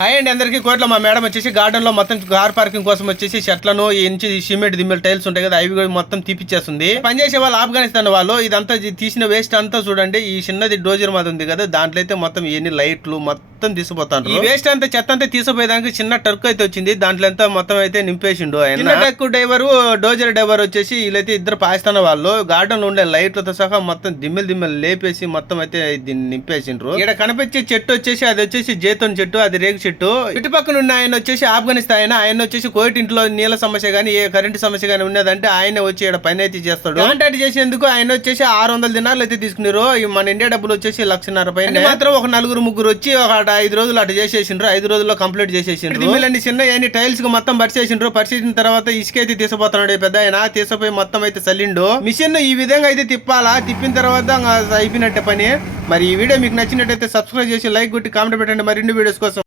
Hi అండి అందరికీ. కోట్ల మా మేడం వచ్చేసి గార్డెన్ లో మొత్తం కార్ పార్కింగ్ కోసం వచ్చేసి చెట్లను ఇంచి సిమెంట్ దిమ్మెల్ టైల్స్ ఉంటాయి కదా, అవి కూడా మొత్తం తీపిచ్చేస్తుంది. పనిచేసే వాళ్ళు ఆఫ్ఘనిస్తాన్ వాళ్ళు. ఇదంతా తీసిన వేస్ట్ అంతా చూడండి, ఈ చిన్నది డోజర్ మాది ఉంది కదా, దాంట్లో అయితే మొత్తం ఎన్ని లైట్లు మొత్తం తీసిపోతాను. ఈ వేస్ట్ అంతా చెత్త అంతా తీసిపోయేదానికి చిన్న టర్క్ అయితే వచ్చింది, దాంట్లో అంతా మొత్తం అయితే నింపేసిండు ఆయన. టర్క్ డ్రైవర్ డోజర్ డ్రైవర్ వచ్చేసి వీళ్ళైతే ఇద్దరు పాకిస్తాన్ వాళ్ళు. గార్డెన్ లో ఉండే లైట్లతో సహా మొత్తం దిమ్మెలు లేపేసి మొత్తం అయితే దీన్ని నింపేసిండ్రు. ఇక్కడ కనిపించే చెట్టు వచ్చేసి అది వచ్చేసి జేతోన్ చెట్టు, అది రేగు చెట్టు. ఇటుపక్కన ఉన్న ఆయన వచ్చేసి ఆఫ్ఘనిస్తాన్. ఆయన వచ్చేసి కోవిడ్ ఇంట్లో నీళ్ళ సమస్య గానీ ఏ కరెంట్ సమస్య గానీ ఉన్నదంటే ఆయన వచ్చి ఇక్కడ పని అయితే చేస్తాడు. కాంటాక్ట్ చేసేందుకు ఆయన వచ్చేసి 600 దినాలు అయితే తీసుకున్నారు. మన ఇండియా డబ్బులు వచ్చేసి 1,50,000 పైన. మాత్రం ఒక 4-3 వచ్చి ఒక 5 రోజులు అటు చేసేసిండ్రు. 5 రోజుల్లో కంప్లీట్ చేసేసిండ్రు. వీళ్ళని చిన్న టైల్స్ కు మొత్తం పరిచేసిండ్రు. పరిచేసిన తర్వాత ఇసుక అయితే తీసిపోతున్నాడు పెద్ద ఆయన. తీసిపోయి మొత్తం అయితే చల్లిండు. మిషన్ ఈ విధంగా అయితే తిప్పాలా, తిప్పిన తర్వాత అయిపోయినట్టే పని. మరి ఈ వీడియో మీకు నచ్చినట్టయితే సబ్స్క్రైబ్ చేసి లైక్ కొట్టి కామెంట్ పెట్టండి మరిన్ని వీడియోస్ కోసం.